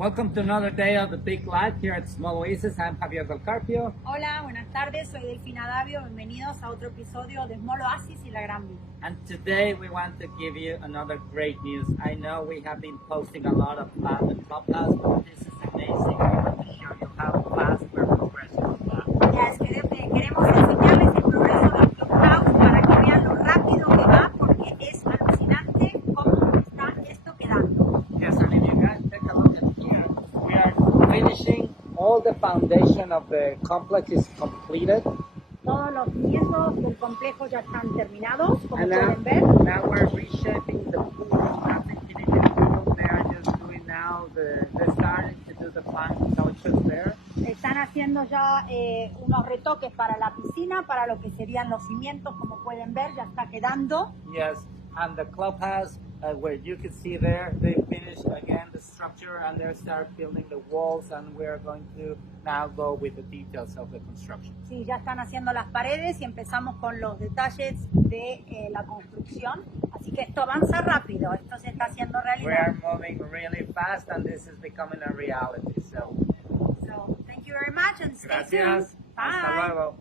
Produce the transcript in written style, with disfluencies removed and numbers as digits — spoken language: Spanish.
Welcome to another day of the Big Life here at Small Oasis. I'm Javier del Carpio. Hola, buenas tardes, soy Delfina Davio. Bienvenidos a otro episodio de Small Oasis y La Gran Vida. And today we want to give you another great news. I know we have been posting a lot of the clubhouse, but this is amazing. We want to show you how fast we're progressing on that. Yes, queremos enseñarles el progreso del clubhouse para que vean lo rápido que va, porque es alucinante cómo está esto quedando. Yes, and if you guys take a look at here, we are finishing. All the foundation of the complex is completed. Todos los cimientos del complejo ya están terminados, como And pueden ver. now we're reshaping the pool. Not thinking in the pool. They are just doing now they're starting to do the couches there. Están haciendo ya unos retoques para la piscina, para lo que serían los cimientos, como pueden ver, ya está quedando. Yes, and the clubhouse, where you can see there, they finished again the structure and they start building the walls, and we're going to now go with the details of the construction. Sí, ya están haciendo las paredes y empezamos con los detalles de la construcción. Así que esto avanza rápido, esto se está haciendo We realidad. are moving really fast, and this is becoming a reality. So, So, thank you very much and stay tuned. gracias. Hasta Bye. luego.